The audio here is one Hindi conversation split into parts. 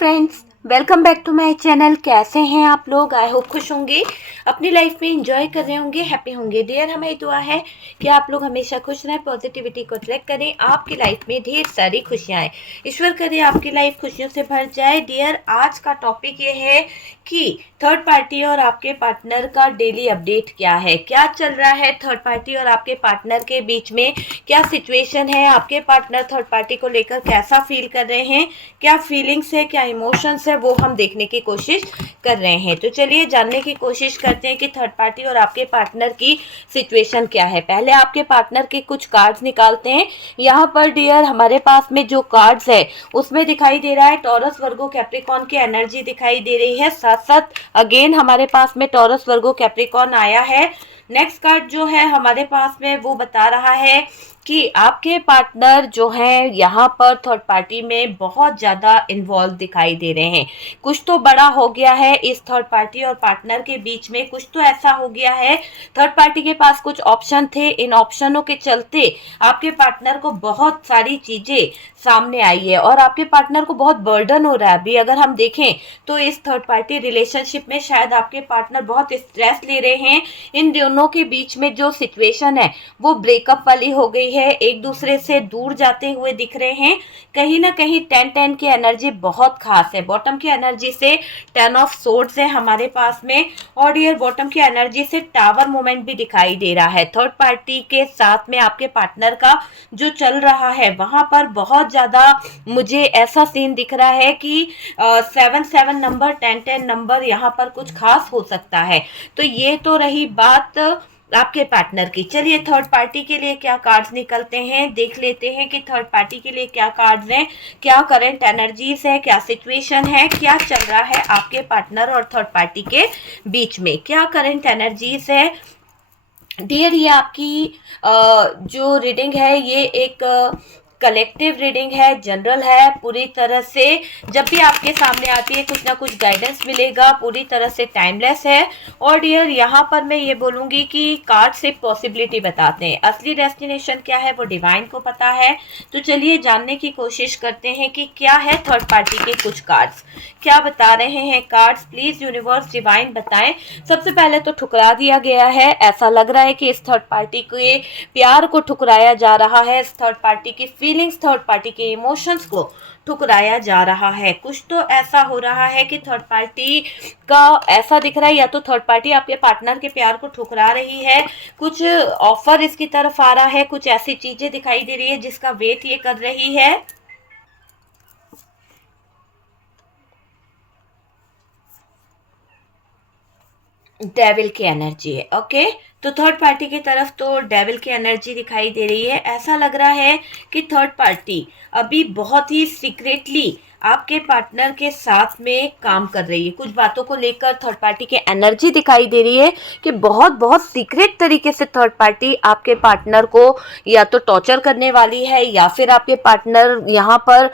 Friends, welcome back to my channel. कैसे हैं आप लोग? आई होप खुश होंगे, अपनी लाइफ में एंजॉय कर रहे होंगे, हैप्पी होंगे। डियर, हमें दुआ है कि आप लोग हमेशा खुश रहें, पॉजिटिविटी को अट्रैक्ट करें, आपकी लाइफ में ढेर सारी खुशियां आए। ईश्वर करे आपकी लाइफ खुशियों से भर जाए। डियर, आज का टॉपिक ये है कि थर्ड पार्टी और आपके पार्टनर का डेली अपडेट क्या है, क्या चल रहा है थर्ड पार्टी और आपके पार्टनर के बीच में, क्या सिचुएशन है, आपके पार्टनर थर्ड पार्टी को लेकर कैसा फील कर रहे हैं, क्या फीलिंग्स है, क्या इमोशंस है, वो हम देखने की कोशिश कर रहे हैं। तो चलिए जानने की कोशिश करते हैं कि थर्ड पार्टी और आपके पार्टनर की सिचुएशन क्या है। पहले आपके पार्टनर के कुछ कार्ड्स निकालते हैं। यहाँ पर डियर हमारे पास में जो कार्ड्स है उसमें दिखाई दे रहा है टॉरस वर्गो कैप्रिकॉन की एनर्जी दिखाई दे रही है। साथ साथ अगेन हमारे पास में टॉरस वर्गो कैप्रिकॉन आया है। नेक्स्ट कार्ड जो है हमारे पास में वो बता रहा है कि आपके पार्टनर जो हैं यहाँ पर थर्ड पार्टी में बहुत ज़्यादा इन्वॉल्व दिखाई दे रहे हैं। कुछ तो बड़ा हो गया है इस थर्ड पार्टी और पार्टनर के बीच में, कुछ तो ऐसा हो गया है। थर्ड पार्टी के पास कुछ ऑप्शन थे, इन ऑप्शनों के चलते आपके पार्टनर को बहुत सारी चीज़ें सामने आई है और आपके पार्टनर को बहुत बर्डन हो रहा है। अभी अगर हम देखें तो इस थर्ड पार्टी रिलेशनशिप में शायद आपके पार्टनर बहुत स्ट्रेस ले रहे हैं। इन दोनों के बीच में जो सिचुएशन है वो ब्रेकअप वाली हो गई है, एक दूसरे से दूर जाते हुए दिख रहे हैं। कहीं ना कहीं 10-10 की एनर्जी बहुत खास है। बॉटम की एनर्जी से 10 ऑफ सोर्ड्स है हमारे पास में और डियर बॉटम की एनर्जी से टावर मोमेंट भी दिखाई दे रहा है। थर्ड पार्टी के साथ में आपके पार्टनर का जो चल रहा है वहां पर बहुत ज्यादा मुझे ऐसा सीन दिख रहा है कि 7-7 नंबर, 10-10 नंबर यहाँ पर कुछ खास हो सकता है। तो ये तो रही बात आपके पार्टनर की। चलिए थर्ड पार्टी के लिए क्या कार्ड्स निकलते हैं, देख लेते हैं कि थर्ड पार्टी के लिए क्या कार्ड्स हैं, क्या करंट एनर्जीज है, क्या सिचुएशन है, क्या चल रहा है आपके पार्टनर और थर्ड पार्टी के बीच में, क्या करंट एनर्जीज है। डियर, ये आपकी जो रीडिंग है ये एक कलेक्टिव रीडिंग है, जनरल है, पूरी तरह से जब भी आपके सामने आती है कुछ ना कुछ गाइडेंस मिलेगा, पूरी तरह से टाइमलेस है। और डियर यहाँ पर मैं ये बोलूँगी कि कार्ड सिर्फ पॉसिबिलिटी बताते हैं, असली डेस्टिनेशन क्या है वो डिवाइन को पता है। तो चलिए जानने की कोशिश करते हैं कि क्या है थर्ड पार्टी के कुछ कार्ड्स, क्या बता रहे हैं कार्ड्स। प्लीज यूनिवर्स डिवाइन बताएं। सबसे पहले तो ठुकरा दिया गया है, ऐसा लग रहा है कि इस थर्ड पार्टी के प्यार को ठुकराया जा रहा है, इस थर्ड पार्टी की फीलिंग्स, थर्ड पार्टी के इमोशंस को ठुकराया जा रहा है। कुछ तो ऐसा हो रहा है कि थर्ड पार्टी का ऐसा दिख रहा है या तो थर्ड पार्टी आपके पार्टनर के प्यार को ठुकरा रही है, कुछ ऑफर इसकी तरफ आ रहा है, कुछ ऐसी चीजें दिखाई दे रही है जिसका वेट ये कर रही है। डेविल की एनर्जी है। ओके, तो थर्ड पार्टी की तरफ तो डेविल की एनर्जी दिखाई दे रही है। ऐसा लग रहा है कि थर्ड पार्टी अभी बहुत ही सीक्रेटली आपके पार्टनर के साथ में काम कर रही है। कुछ बातों को लेकर थर्ड पार्टी की एनर्जी दिखाई दे रही है कि बहुत बहुत सीक्रेट तरीके से थर्ड पार्टी आपके पार्टनर को या तो टॉर्चर करने वाली है या फिर आपके पार्टनर यहाँ पर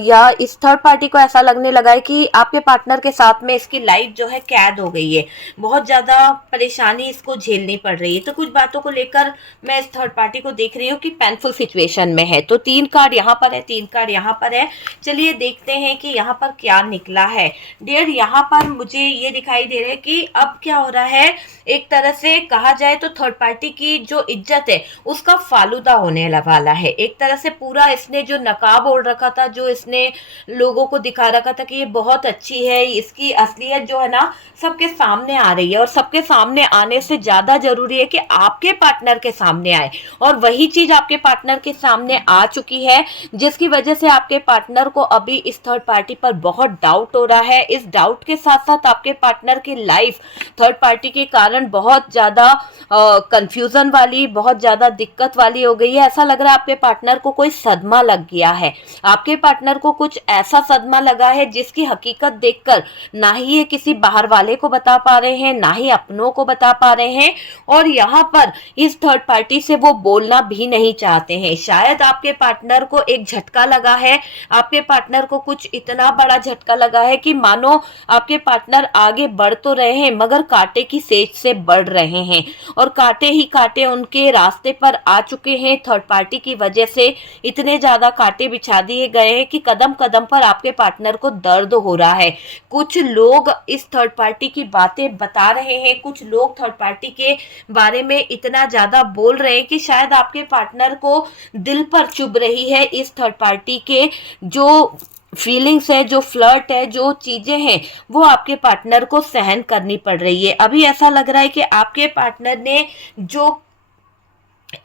या इस थर्ड पार्टी को ऐसा लगने लगा है कि आपके पार्टनर के साथ में इसकी लाइफ जो है कैद हो गई है, बहुत ज़्यादा परेशानी इसको झेलनी पड़ रही है। तो कुछ बातों को लेकर मैं इस थर्ड पार्टी को देख रही हूँ कि पेनफुल सिचुएशन में है। तो 3 कार्ड यहाँ पर है, 3 कार्ड यहाँ पर है। चलिए देखते हैं कि यहाँ पर क्या निकला है। डियर, यहाँ पर मुझे ये दिखाई दे रहा है कि अब क्या हो रहा है, एक तरह से कहा जाए तो थर्ड पार्टी की जो इज्जत है उसका फालूदा होने वाला है। एक तरह से पूरा इसने जो नकाब ओढ़ रखा था, जो इसने लोगों को दिखा रखा था कि ये बहुत अच्छी है, इसकी असलियत जो है ना सबके सामने आ रही है। और सबके सामने आने से ज्यादा जरूरी है कि आपके पार्टनर के सामने आए, और वही चीज आपके पार्टनर के सामने आ चुकी है, जिसकी वजह से आपके पार्टनर को अभी इस थर्ड पार्टी पर बहुत डाउट हो रहा है। इस डाउट के साथ साथ आपके पार्टनर की लाइफ थर्ड पार्टी के कारण बहुत ज्यादा कंफ्यूजन वाली, बहुत ज्यादा दिक्कत वाली हो गई है। ऐसा लग रहा है आपके पार्टनर को कोई सदमा लग गया है, आपके पार्टनर को कुछ ऐसा सदमा लगा है जिसकी हकीकत देखकर ना ही ये किसी बाहर वाले को बता पा रहे हैं, ना ही अपनों को बता पा रहे हैं। और यहाँ पर इस थर्ड पार्टी से वो बोलना भी नहीं चाहते हैं। शायद आपके पार्टनर को एक झटका लगा है, आपके पार्टनर को कुछ इतना बड़ा झटका लगा है कि मानो आपके पार्टनर आगे बढ़ तो रहे हैं मगर कांटे की सेज से बढ़ रहे हैं और कांटे ही कांटे उनके रास्ते पर आ चुके हैं। थर्ड पार्टी की वजह से इतने ज्यादा कांटे बिछा दिए गए हैं कि कदम कदम पर आपके पार्टनर को दर्द हो रहा है। कुछ लोग इस थर्ड पार्टी की बातें बता रहे हैं, कुछ लोग थर्ड पार्टी के बारे में इतना ज्यादा बोल रहे हैं कि शायद आपके पार्टनर को दिल पर चुभ रही है इस थर्ड पार्टी के जो फीलिंग्स है, जो फ्लर्ट है, जो चीजें हैं वो आपके पार्टनर को सहन करनी पड़ रही है। अभी ऐसा लग रहा है कि आपके पार्टनर ने जो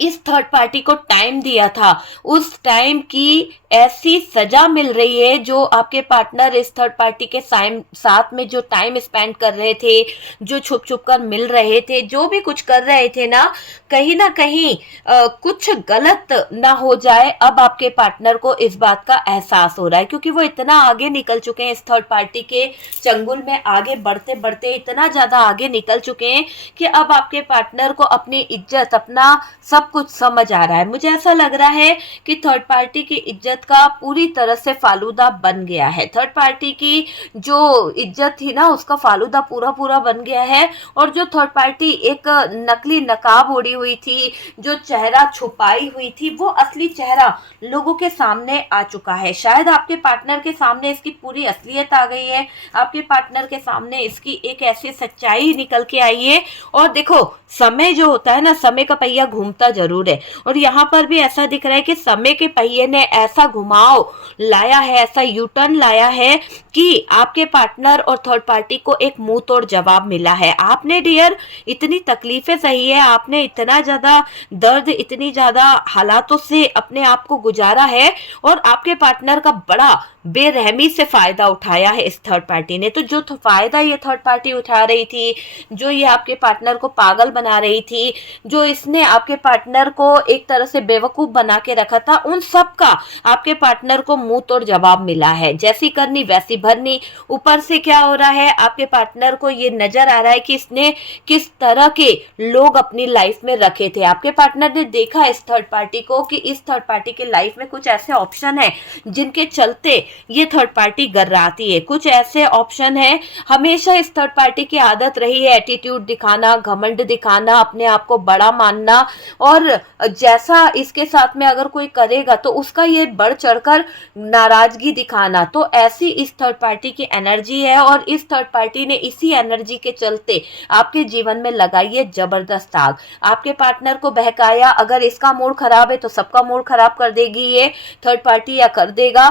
इस थर्ड पार्टी को टाइम दिया था उस टाइम की ऐसी सजा मिल रही है। जो आपके पार्टनर इस थर्ड पार्टी के साथ में जो टाइम स्पेंड कर रहे थे, जो छुप छुप कर मिल रहे थे, जो भी कुछ कर रहे थे ना कहीं कुछ गलत ना हो जाए। अब आपके पार्टनर को इस बात का एहसास हो रहा है क्योंकि वो इतना आगे निकल चुके हैं इस थर्ड पार्टी के चंगुल में, आगे बढ़ते बढ़ते इतना ज्यादा आगे निकल चुके हैं कि अब आपके पार्टनर को अपनी इज्जत, अपना सब कुछ समझ आ रहा है। मुझे ऐसा लग रहा है कि थर्ड पार्टी की इज्जत का पूरी तरह से फालूदा बन गया है। थर्ड पार्टी की जो इज्जत थी ना उसका फालूदा पूरा पूरा बन गया है और जो थर्ड पार्टी एक नकली नकाब ओढ़ी हुई थी, जो चेहरा छुपाई हुई थी, वो असली चेहरा लोगों के सामने आ चुका है। शायद आपके पार्टनर के सामने इसकी पूरी असलियत आ गई है, आपके पार्टनर के सामने इसकी एक ऐसी सच्चाई निकल के आई है। और देखो समय जो होता है ना, समय का पहिया घूमता जरूर है और यहाँ पर भी ऐसा दिख रहा है कि समय के पहिए ने ऐसा घुमाव लाया है, ऐसा यूटर्न लाया है कि आपके पार्टनर और थर्ड पार्टी को एक मुंह तोड़ जवाब मिला है। आपने डियर इतनी तकलीफें सही है, आपने इतना ज्यादा दर्द, इतनी ज्यादा हालातों से अपने आप को गुजारा है और आपके पार्टनर का बड़ा बेरहमी से फायदा उठाया है इस थर्ड पार्टी ने। तो जो फायदा ये थर्ड पार्टी उठा रही थी, जो ये आपके पार्टनर को पागल बना रही थी, जो इसने आपके पार्टनर को एक तरह से बेवकूफ बना के रखा था, उन सब का आपके पार्टनर को मुंह तोड़ जवाब मिला है। जैसी करनी वैसी भरनी। ऊपर से क्या हो रहा है, आपके पार्टनर को ये नजर आ रहा है कि इसने किस तरह के लोग अपनी लाइफ में रखे थे। आपके पार्टनर ने देखा इस थर्ड पार्टी को कि इस थर्ड पार्टी के लाइफ में कुछ ऐसे ऑप्शन है जिनके चलते ये थर्ड पार्टी गर्राती है। कुछ ऐसे ऑप्शन है, हमेशा इस थर्ड पार्टी की आदत रही है एटीट्यूड दिखाना, घमंड दिखाना, अपने आप को बड़ा मानना और जैसा इसके साथ में अगर कोई करेगा तो उसका ये बढ़ चढ़कर नाराजगी दिखाना। तो ऐसी इस थर्ड पार्टी की एनर्जी है और इस थर्ड पार्टी ने इसी एनर्जी के चलते आपके जीवन में लगाई है जबरदस्त आग। आपके पार्टनर को बहकाया, अगर इसका मूड खराब है तो सबका मूड खराब कर देगी ये थर्ड पार्टी या कर देगा।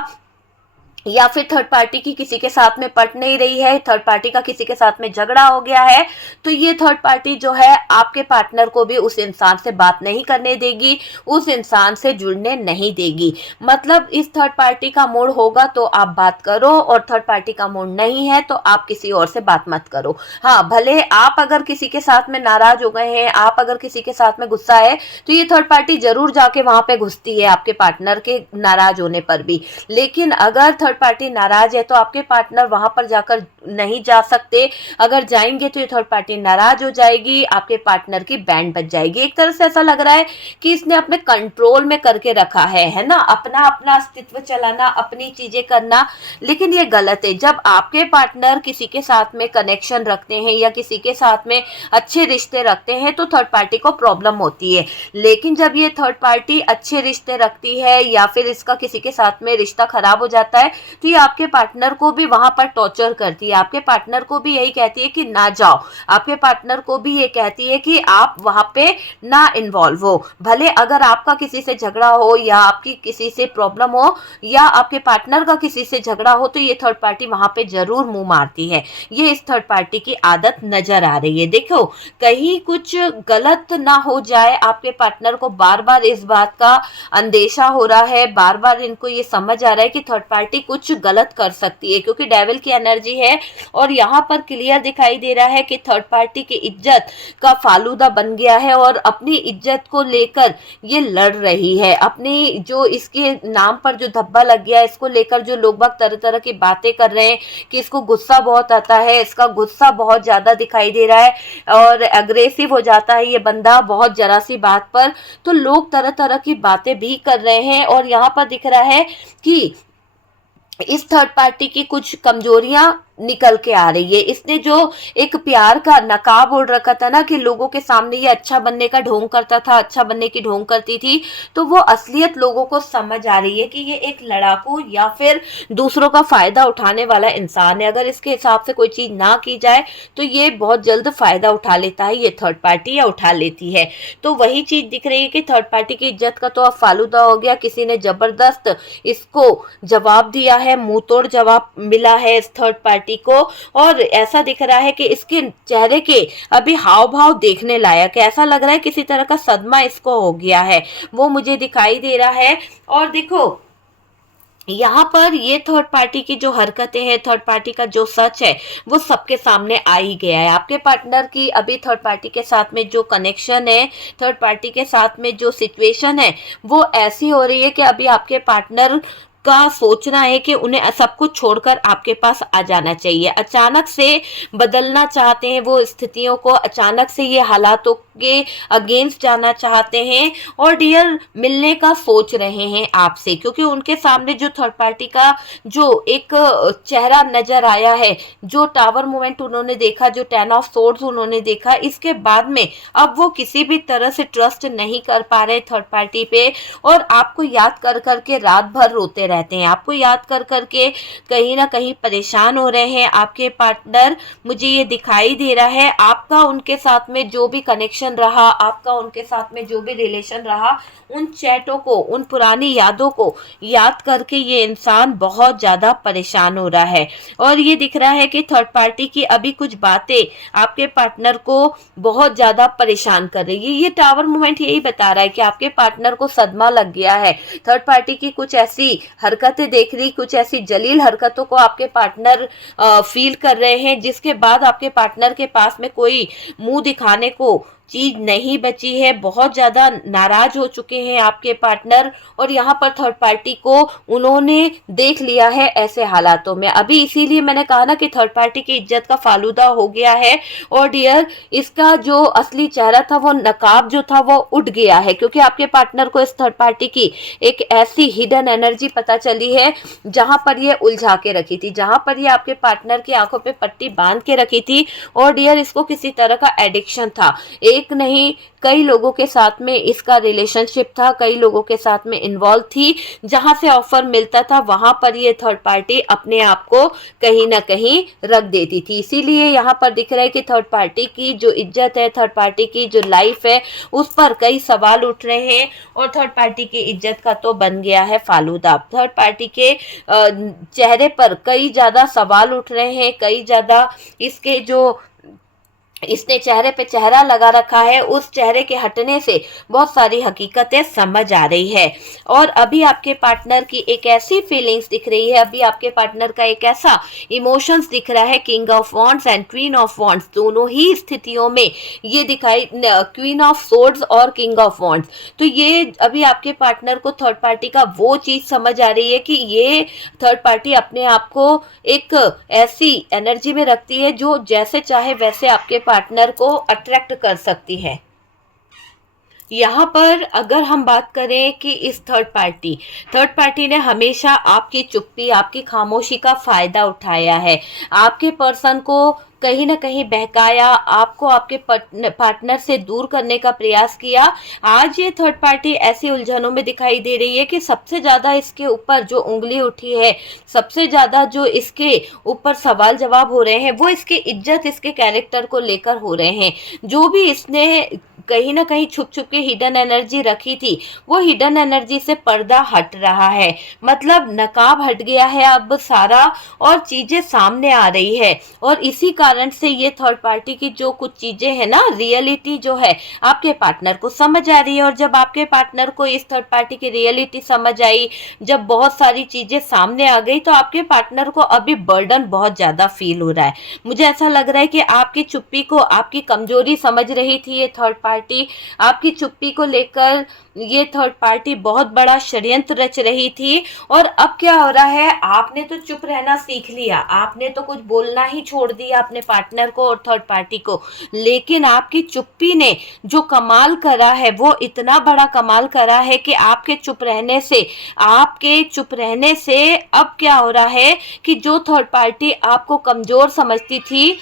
या फिर थर्ड पार्टी की किसी के साथ में पट नहीं रही है, थर्ड पार्टी का किसी के साथ में झगड़ा हो गया है, तो ये थर्ड पार्टी जो है आपके पार्टनर को भी उस इंसान से बात नहीं करने देगी, उस इंसान से जुड़ने नहीं देगी। मतलब इस थर्ड पार्टी का मूड होगा तो आप बात करो और थर्ड पार्टी का मूड नहीं है तो आप किसी और से बात मत करो। हाँ, भले आप अगर किसी के साथ में नाराज हो गए हैं, आप अगर किसी के साथ में गुस्सा है तो ये थर्ड पार्टी जरूर जाके वहां पे घुसती है आपके पार्टनर के नाराज होने पर भी। लेकिन अगर थर्ड पार्टी नाराज है तो आपके पार्टनर वहां पर जाकर नहीं जा सकते। अगर जाएंगे तो ये थर्ड पार्टी नाराज हो जाएगी, आपके पार्टनर की बैंड बज जाएगी। एक तरह से ऐसा लग रहा है कि इसने अपने कंट्रोल में करके रखा है ना, अपना अपना अस्तित्व चलाना, अपनी चीजें करना। लेकिन ये गलत है। जब आपके पार्टनर किसी के साथ में कनेक्शन रखते हैं या किसी के साथ में अच्छे रिश्ते रखते हैं तो थर्ड पार्टी को प्रॉब्लम होती है। लेकिन जब ये थर्ड पार्टी अच्छे रिश्ते रखती है या फिर इसका किसी के साथ में रिश्ता खराब हो जाता है तो ये आपके पार्टनर को भी वहां पर टॉर्चर करती है, आपके पार्टनर को भी यही कहती है कि ना जाओ, आपके पार्टनर को भी ये कहती है कि आप वहां पे ना इन्वॉल्व हो। भले अगर आपका किसी से झगड़ा हो या आपकी किसी से प्रॉब्लम हो या आपके पार्टनर का किसी से झगड़ा हो तो ये थर्ड पार्टी वहां पे जरूर मुंह मारती है। ये इस थर्ड पार्टी की आदत नजर आ रही है। देखो कहीं कुछ गलत ना हो जाए, आपके पार्टनर को बार बार इस बात का अंदेशा हो रहा है, बार बार इनको ये समझ आ रहा है कि थर्ड पार्टी कुछ कुछ गलत कर सकती है, क्योंकि डेविल की एनर्जी है। और यहाँ पर क्लियर दिखाई दे रहा है कि थर्ड पार्टी की इज्जत का फालूदा बन गया है और अपनी इज्जत को लेकर ये लड़ रही है। अपनी जो इसके नाम पर जो धब्बा लग गया है, इसको लेकर जो लोग बाग तरह तरह की बातें कर रहे हैं कि इसको गुस्सा बहुत आता है, इसका गुस्सा बहुत ज्यादा दिखाई दे रहा है और अग्रेसिव हो जाता है ये बंदा बहुत जरा सी बात पर। तो लोग तरह तरह की बातें भी कर रहे हैं और यहाँ पर दिख रहा है कि इस थर्ड पार्टी की कुछ कमजोरियां निकल के आ रही है। इसने जो एक प्यार का नकाब ओढ़ रखा था ना कि लोगों के सामने ये अच्छा बनने का ढोंग करता था, अच्छा बनने की ढोंग करती थी, तो वो असलियत लोगों को समझ आ रही है कि ये एक लड़ाकू या फिर दूसरों का फायदा उठाने वाला इंसान है। अगर इसके हिसाब से कोई चीज ना की जाए तो ये बहुत जल्द फायदा उठा लेता है ये थर्ड पार्टी, या उठा लेती है। तो वही चीज दिख रही है कि थर्ड पार्टी की इज्जत का तो अब फालूदा हो गया। किसी ने जबरदस्त इसको जवाब दिया है, मुंह तोड़ जवाब मिला है इस थर्ड पार्टी को। और ऐसा दिख रहा है कि इसके चेहरे के अभी हाव भाव देखने लायक है। ऐसा लग रहा है किसी तरह का सदमा इसको हो गया है, वो मुझे दिखाई दे रहा है। और देखो यहाँ पर ये थर्ड पार्टी की जो हरकतें हैं, थर्ड पार्टी का जो सच है वो सबके सामने आ ही गया है। आपके पार्टनर की अभी थर्ड पार्टी के साथ में जो कनेक्शन है, थर्ड पार्टी के साथ में जो सिचुएशन है, वो ऐसी हो रही है कि अभी आपके पार्टनर का सोचना है कि उन्हें सब कुछ छोड़कर आपके पास आ जाना चाहिए। अचानक से बदलना चाहते हैं वो स्थितियों को, अचानक से ये हालातों के अगेंस्ट जाना चाहते हैं और डियर मिलने का सोच रहे हैं आपसे, क्योंकि उनके सामने जो थर्ड पार्टी का जो एक चेहरा नजर आया है, जो टावर मोमेंट उन्होंने देखा, जो 10 ऑफ सोर्ड्स उन्होंने देखा, इसके बाद में अब वो किसी भी तरह से ट्रस्ट नहीं कर पा रहे थर्ड पार्टी पे और आपको याद कर करके रात भर रोते रहते हैं, आपको याद कर करके कहीं ना कहीं परेशान हो रहे हैं आपके पार्टनर। मुझे ये दिखाई दे रहा है आपका उनके साथ में जो भी कनेक्शन रहा, आपका उनके साथ में जो भी रिलेशन रहा, उन चैटों को, उन पुरानी यादों को याद करके ये इंसान बहुत ज्यादा परेशान हो रहा है। और ये दिख रहा है कि थर्ड पार्टी की अभी कुछ बातें आपके पार्टनर को बहुत ज्यादा परेशान कर रही है। ये टावर मूवमेंट यही बता रहा है कि आपके पार्टनर को सदमा लग गया है। थर्ड पार्टी की कुछ ऐसी हरकतें देख रही, कुछ ऐसी जलील हरकतों को आपके पार्टनर फील कर रहे हैं, जिसके बाद आपके पार्टनर के पास में कोई मुंह दिखाने को चीज नहीं बची है। बहुत ज्यादा नाराज हो चुके हैं आपके पार्टनर और यहाँ पर थर्ड पार्टी को उन्होंने देख लिया है ऐसे हालातों में। अभी इसीलिए मैंने कहा ना कि थर्ड पार्टी की इज्जत का फालूदा हो गया है और डियर इसका जो असली चेहरा था, वो नकाब जो था वो उठ गया है, क्योंकि आपके पार्टनर को इस थर्ड पार्टी की एक ऐसी हिडन एनर्जी पता चली है जहां पर ये उलझा के रखी थी, जहां पर ये आपके पार्टनर की आंखों पे पट्टी बांध के रखी थी। और डियर इसको किसी तरह का एडिक्शन था, एक नहीं कई लोगों के साथ में इसका रिलेशनशिप था, कई लोगों के साथ में इन्वॉल्व थी। जहां से ऑफर मिलता था वहां पर ये थर्ड पार्टी अपने आप को कहीं ना कहीं रख देती थी। इसीलिए यहाँ पर दिख रहा है कि थर्ड पार्टी की जो इज्जत है, थर्ड पार्टी की जो लाइफ है, उस पर कई सवाल उठ रहे हैं और थर्ड पार्टी की इज्जत का तो बन गया है फालूदा। थर्ड पार्टी के चेहरे पर कई ज्यादा सवाल उठ रहे हैं, कई ज्यादा इसके जो इसने चेहरे पे चेहरा लगा रखा है, उस चेहरे के हटने से बहुत सारी हकीकतें समझ आ रही है। और अभी आपके पार्टनर की एक ऐसी फीलिंग्स दिख रही है, अभी आपके पार्टनर का एक ऐसा इमोशंस दिख रहा है, king of wands and queen of wands दोनों ही स्थितियों में ये दिखाई, क्वीन ऑफ सोर्ड्स और किंग ऑफ वॉन्ड्स। तो ये अभी आपके पार्टनर को थर्ड पार्टी का वो चीज समझ आ रही है कि ये थर्ड पार्टी अपने आप को एक ऐसी एनर्जी में रखती है जो जैसे चाहे वैसे आपके पार्टनर को अट्रैक्ट कर सकती है। यहाँ पर अगर हम बात करें कि इस थर्ड पार्टी ने हमेशा आपकी चुप्पी, आपकी खामोशी का फायदा उठाया है, आपके पर्सन को कहीं ना कहीं बहकाया, आपको आपके पार्टनर से दूर करने का प्रयास किया। आज ये थर्ड पार्टी ऐसी उलझनों में दिखाई दे रही है कि सबसे ज्यादा इसके ऊपर जो उंगली उठी है, सबसे ज्यादा जो इसके ऊपर सवाल जवाब हो रहे हैं, वो इसकी इज्जत, इसके कैरेक्टर को लेकर हो रहे हैं। जो भी इसने कहीं ना कहीं छुप छुप के हिडन एनर्जी रखी थी, वो हिडन एनर्जी से पर्दा हट रहा है, मतलब नकाब हट गया है अब सारा, और चीजें सामने आ रही है। और इसी कारण से ये थर्ड पार्टी की जो कुछ चीजें है ना, रियलिटी जो है आपके पार्टनर को समझ आ रही है। और जब आपके पार्टनर को इस थर्ड पार्टी की रियलिटी समझ आई, जब बहुत सारी चीजें सामने आ गई, तो आपके पार्टनर को अभी बर्डन बहुत ज्यादा फील हो रहा है। मुझे ऐसा लग रहा है कि आपकी चुप्पी को, आपकी कमजोरी समझ रही थी ये थर्ड पार्टी, आपकी चुप्पी को लेकर ये थर्ड पार्टी बहुत बड़ा षड्यंत्र रच रही थी। और अब क्या हो रहा है, आपने तो चुप रहना सीख लिया, आपने तो कुछ बोलना ही छोड़ दिया अपने पार्टनर को और थर्ड पार्टी को, लेकिन आपकी चुप्पी ने जो कमाल करा है, वो इतना बड़ा कमाल करा है कि आपके चुप रहने से अब क्या हो रहा है कि जो थर्ड पार्टी आपको कमजोर समझती थी,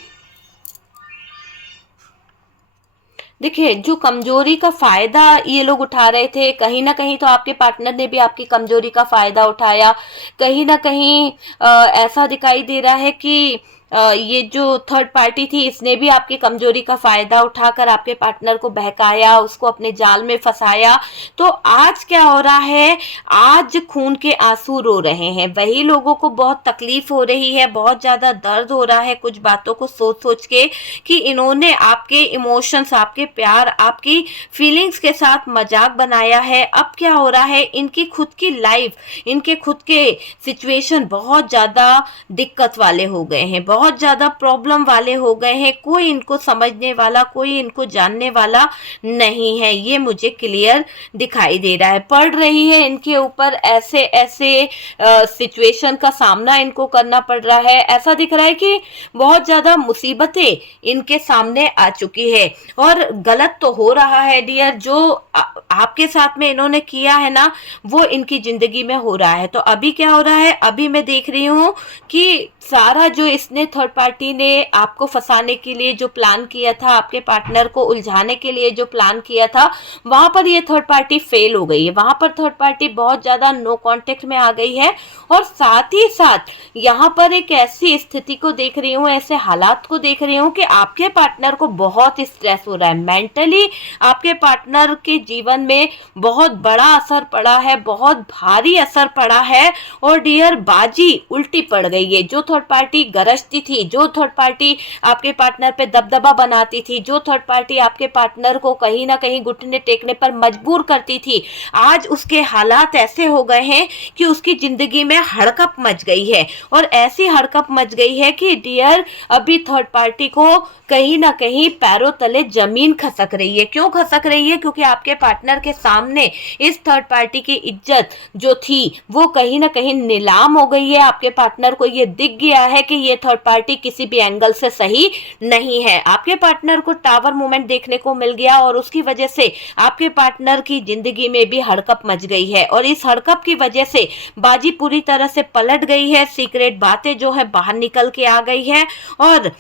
देखिए जो कमजोरी का फायदा ये लोग उठा रहे थे, कहीं ना कहीं तो आपके पार्टनर ने भी आपकी कमजोरी का फायदा उठाया। कहीं ना कहीं ऐसा दिखाई दे रहा है कि ये जो थर्ड पार्टी थी, इसने भी आपकी कमजोरी का फायदा उठाकर आपके पार्टनर को बहकाया, उसको अपने जाल में फंसाया। तो आज क्या हो रहा है, आज खून के आंसू रो रहे हैं वही लोगों को, बहुत तकलीफ हो रही है, बहुत ज्यादा दर्द हो रहा है कुछ बातों को सोच सोच के कि इन्होंने आपके इमोशंस, आपके प्यार, आपकी फीलिंग्स के साथ मजाक बनाया है। अब क्या हो रहा है, इनकी खुद की लाइफ, इनके खुद के सिचुएशन बहुत ज्यादा दिक्कत वाले हो गए हैं, बहुत ज्यादा प्रॉब्लम वाले हो गए हैं। कोई इनको समझने वाला, कोई इनको जानने वाला नहीं है, ये मुझे क्लियर दिखाई दे रहा है। पड़ रही है इनके ऊपर ऐसे ऐसे सिचुएशन का सामना इनको करना पड़ रहा है। ऐसा दिख रहा है कि बहुत ज्यादा मुसीबतें इनके सामने आ चुकी है। और गलत तो हो रहा है डियर, जो आपके साथ में इन्होंने किया है ना, वो इनकी जिंदगी में हो रहा है। तो अभी क्या हो रहा है, अभी मैं देख रही हूँ कि सारा जो इसने थर्ड पार्टी ने आपको फंसाने के लिए जो प्लान किया था, आपके पार्टनर को उलझाने के लिए जो प्लान किया था, वहां पर ये थर्ड पार्टी फेल हो गई है। वहां पर थर्ड पार्टी बहुत ज्यादा नो कांटेक्ट में आ गई है। और साथ ही साथ यहाँ पर एक ऐसी स्थिति को देख रही हूँ, ऐसे हालात को देख रही हूँ कि आपके पार्टनर को बहुत स्ट्रेस हो रहा है, मेंटली आपके पार्टनर के जीवन में बहुत बड़ा असर पड़ा है, बहुत भारी असर पड़ा है। और डियर बाजी उल्टी पड़ गई है। जो थर्ड पार्टी गरजती थी, जो थर्ड पार्टी आपके पार्टनर पे दबदबा बनाती थी, जो थर्ड पार्टी आपके पार्टनर को कहीं ना कहीं घुटने टेकने पर मजबूर करती थी, आज उसके हालात ऐसे हो गए हैं कि उसकी जिंदगी में हड़कंप मच गई है। और ऐसी हड़कंप मच गई है कि डियर अभी थर्ड पार्टी को कहीं ना कहीं पैरों तले जमीन खसक रही है। क्यों खसक रही है? क्योंकि आपके पार्टनर के सामने इस थर्ड पार्टी की इज्जत जो थी वो कहीं ना कहीं नीलाम हो गई है। आपके पार्टनर को ये दिख गया है कि ये थर्ड पार्टी किसी भी एंगल से सही नहीं है। आपके पार्टनर को टावर मूवमेंट देखने को मिल गया और उसकी वजह से आपके पार्टनर की जिंदगी में भी हड़कंप मच गई है। और इस हड़कंप की वजह से बाजी पूरी तरह से पलट गई है, सीक्रेट बातें जो है बाहर निकल के आ गई है। और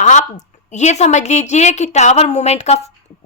आप ये समझ लीजिए कि टावर मूवमेंट का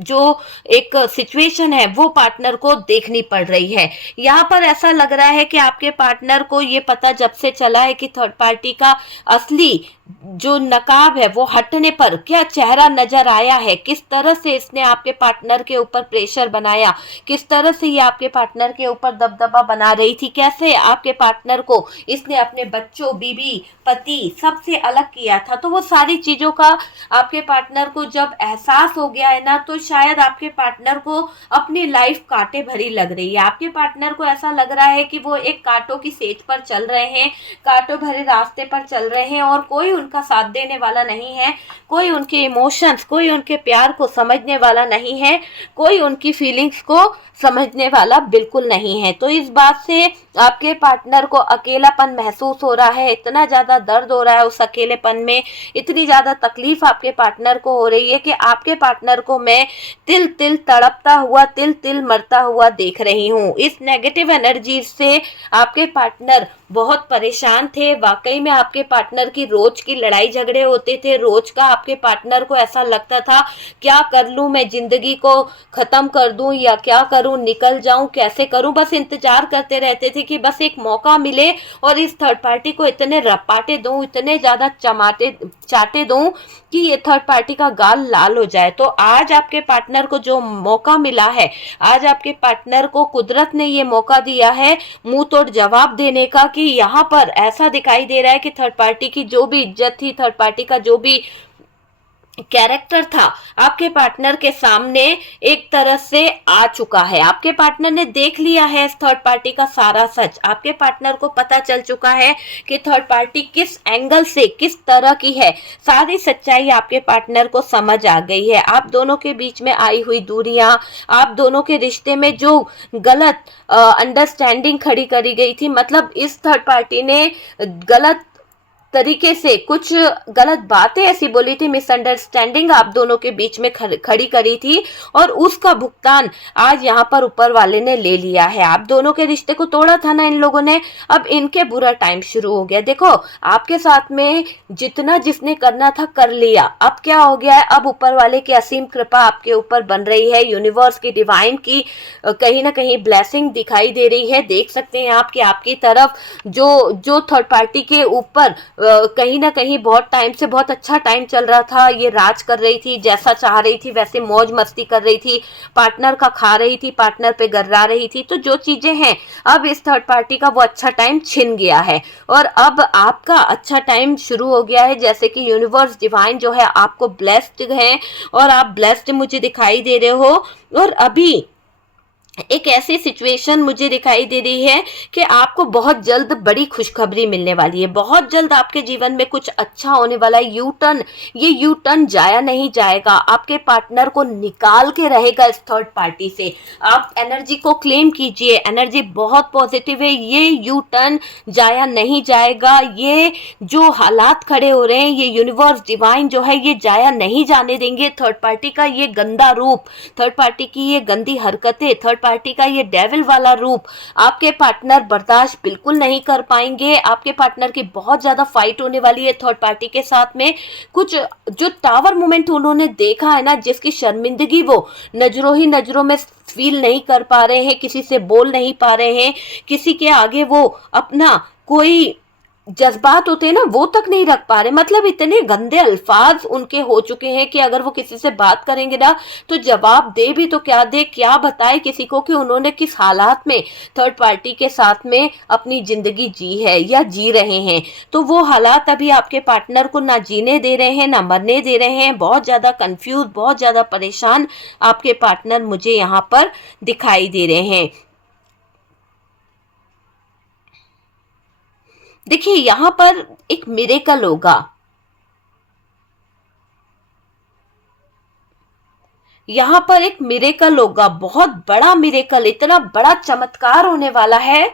जो एक सिचुएशन है वो पार्टनर को देखनी पड़ रही है। यहाँ पर ऐसा लग रहा है कि आपके पार्टनर को ये पता जब से चला है कि थर्ड पार्टी का असली जो नकाब है वो हटने पर क्या चेहरा नजर आया है, किस तरह से इसने आपके पार्टनर के ऊपर प्रेशर बनाया, किस तरह से ये आपके पार्टनर के ऊपर दबदबा बना रही थी, कैसे आपके पार्टनर को इसने अपने बच्चों, बीवी, पति सबसे अलग किया था। तो वो सारी चीजों का आपके पार्टनर को जब एहसास हो गया है ना, तो शायद आपके पार्टनर को अपनी लाइफ कांटे भरी लग रही है। आपके पार्टनर को ऐसा लग रहा है कि वो एक कांटों की सेज पर चल रहे हैं, कांटों भरे रास्ते पर चल रहे हैं और कोई उनका साथ देने वाला नहीं है, कोई उनके इमोशंस, कोई उनके प्यार को समझने वाला नहीं है, कोई उनकी फीलिंग्स को समझने वाला बिल्कुल नहीं है। तो इस बात से आपके पार्टनर को अकेलापन महसूस हो रहा है, इतना ज्यादा दर्द हो रहा है उस अकेलेपन में, इतनी ज्यादा तकलीफ आपके पार्टनर को हो रही है कि आपके पार्टनर को मैं तिल तिल तड़पता हुआ, तिल तिल मरता हुआ देख रही हूँ। इस नेगेटिव एनर्जी से आपके पार्टनर बहुत परेशान थे। वाकई में आपके पार्टनर की रोज की लड़ाई झगड़े होते थे, रोज का आपके पार्टनर को ऐसा लगता था क्या कर लूं मैं, जिंदगी को खत्म कर दूं या क्या करूं, निकल जाऊं, कैसे करूं, बस इंतजार करते रहते थे कि बस एक मौका मिले और इस थर्ड पार्टी को इतने रपाटे दूं, इतने ज्यादा चाटे दूं कि ये थर्ड पार्टी का गाल लाल हो जाए। तो आज आपके पार्टनर को जो मौका मिला है, आज आपके पार्टनर को कुदरत ने ये मौका दिया है मुंह तोड़ जवाब देने का, कि यहाँ पर ऐसा दिखाई दे रहा है कि थर्ड पार्टी की जो भी इज्जत थी, थर्ड पार्टी का जो भी कैरेक्टर था, आपके पार्टनर के सामने एक तरह से आ चुका है। आपके पार्टनर ने देख लिया है इस थर्ड पार्टी का सारा सच। आपके पार्टनर को पता चल चुका है कि थर्ड पार्टी किस एंगल से, किस तरह की है। सारी सच्चाई आपके पार्टनर को समझ आ गई है। आप दोनों के बीच में आई हुई दूरियां, आप दोनों के रिश्ते में जो गलत अंडरस्टैंडिंग खड़ी करी गई थी, मतलब इस थर्ड पार्टी ने गलत तरीके से कुछ गलत बातें ऐसी बोली थी, मिसअंडरस्टैंडिंग आप दोनों के बीच में खड़ी करी थी, और उसका भुगतान आज यहाँ पर ऊपर वाले ने ले लिया है। आप दोनों के रिश्ते को तोड़ा था ना इन लोगों ने, अब इनके बुरा टाइम शुरू हो गया। देखो, आपके साथ में जितना जिसने करना था कर लिया, अब क्या हो गया है, अब ऊपर वाले की असीम कृपा आपके ऊपर बन रही है। यूनिवर्स की, डिवाइन की कहीं ना कहीं ब्लेसिंग दिखाई दे रही है। देख सकते हैं आप कि आपकी तरफ जो थर्ड पार्टी के ऊपर कहीं ना कहीं बहुत टाइम से बहुत अच्छा टाइम चल रहा था, ये राज कर रही थी, जैसा चाह रही थी वैसे मौज मस्ती कर रही थी, पार्टनर का खा रही थी, पार्टनर पे गर्रा रही थी। तो जो चीजें हैं, अब इस थर्ड पार्टी का वो अच्छा टाइम छिन गया है और अब आपका अच्छा टाइम शुरू हो गया है। जैसे कि यूनिवर्स, डिवाइन जो है आपको ब्लेस्ड है और आप ब्लेस्ड मुझे दिखाई दे रहे हो। और अभी एक ऐसी सिचुएशन मुझे दिखाई दे रही है कि आपको बहुत जल्द बड़ी खुशखबरी मिलने वाली है। बहुत जल्द आपके जीवन में कुछ अच्छा होने वाला है। ये यू टर्न जाया नहीं जाएगा, आपके पार्टनर को निकाल के रहेगा इस थर्ड पार्टी से। आप एनर्जी को क्लेम कीजिए, एनर्जी बहुत पॉजिटिव है। ये यू टर्न जाया नहीं जाएगा। ये जो हालात खड़े हो रहे हैं, ये यूनिवर्स, डिवाइन जो है, ये जाया नहीं जाने देंगे। थर्ड पार्टी का ये गंदा रूप, थर्ड पार्टी की ये गंदी हरकतें, थर्ड पार्टी का ये डेविल वाला रूप आपके पार्टनर बर्दाश्त बिल्कुल नहीं कर पाएंगे। आपके पार्टनर की बहुत ज्यादा फाइट होने वाली है थर्ड पार्टी के साथ में। कुछ जो टावर मोमेंट उन्होंने देखा है ना, जिसकी शर्मिंदगी वो नजरों ही नजरों में फील नहीं कर पा रहे हैं, किसी से बोल नहीं पा रहे हैं, किसी के आगे वो अपना कोई जज्बात होते हैं ना, वो तक नहीं रख पा रहे। मतलब इतने गंदे अल्फाज उनके हो चुके हैं कि अगर वो किसी से बात करेंगे ना, तो जवाब दे भी तो क्या दे, क्या बताए किसी को कि उन्होंने किस हालात में थर्ड पार्टी के साथ में अपनी जिंदगी जी है या जी रहे हैं। तो वो हालात अभी आपके पार्टनर को ना जीने दे रहे हैं, ना मरने दे रहे हैं। बहुत ज्यादा कंफ्यूज, बहुत ज्यादा परेशान आपके पार्टनर मुझे यहाँ पर दिखाई दे रहे हैं। देखिए, यहां पर एक मिरेकल होगा। यहां पर एक मिरेकल होगा, बहुत बड़ा मिरेकल, इतना बड़ा चमत्कार होने वाला है।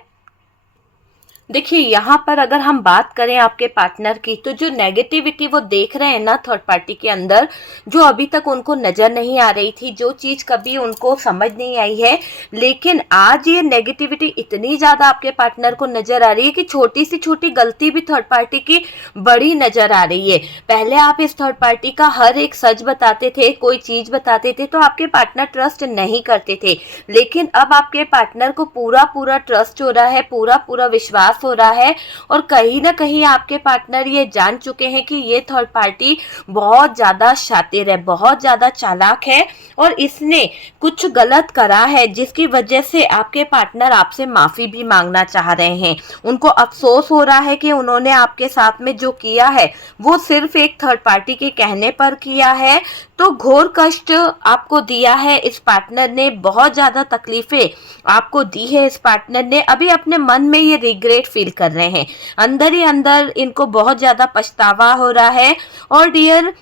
देखिए, यहाँ पर अगर हम बात करें आपके पार्टनर की, तो जो नेगेटिविटी वो देख रहे हैं ना थर्ड पार्टी के अंदर, जो अभी तक उनको नजर नहीं आ रही थी, जो चीज कभी उनको समझ नहीं आई है, लेकिन आज ये नेगेटिविटी इतनी ज्यादा आपके पार्टनर को नजर आ रही है कि छोटी सी छोटी गलती भी थर्ड पार्टी की बड़ी नजर आ रही है। पहले आप इस थर्ड पार्टी का हर एक सच बताते थे, कोई चीज बताते थे, तो आपके पार्टनर ट्रस्ट नहीं करते थे, लेकिन अब आपके पार्टनर को पूरा पूरा ट्रस्ट हो रहा है, पूरा पूरा विश्वास हो रहा है। और कहीं ना कहीं आपके पार्टनर ये जान चुके हैं कि ये थर्ड पार्टी बहुत ज्यादा शातिर है, बहुत ज्यादा चालाक है और इसने कुछ गलत करा है, जिसकी वजह से आपके पार्टनर आपसे माफी भी मांगना चाह रहे हैं। उनको अफसोस हो रहा है कि उन्होंने आपके साथ में जो किया है वो सिर्फ एक थर्ड पार्टी के कहने पर किया है। तो घोर कष्ट आपको दिया है इस पार्टनर ने, बहुत ज्यादा तकलीफें आपको दी है इस पार्टनर ने। अभी अपने मन में ये रिग्रेट फील कर रहे हैं, अंदर ही अंदर इनको बहुत ज्यादा पछतावा हो रहा है। और डियर,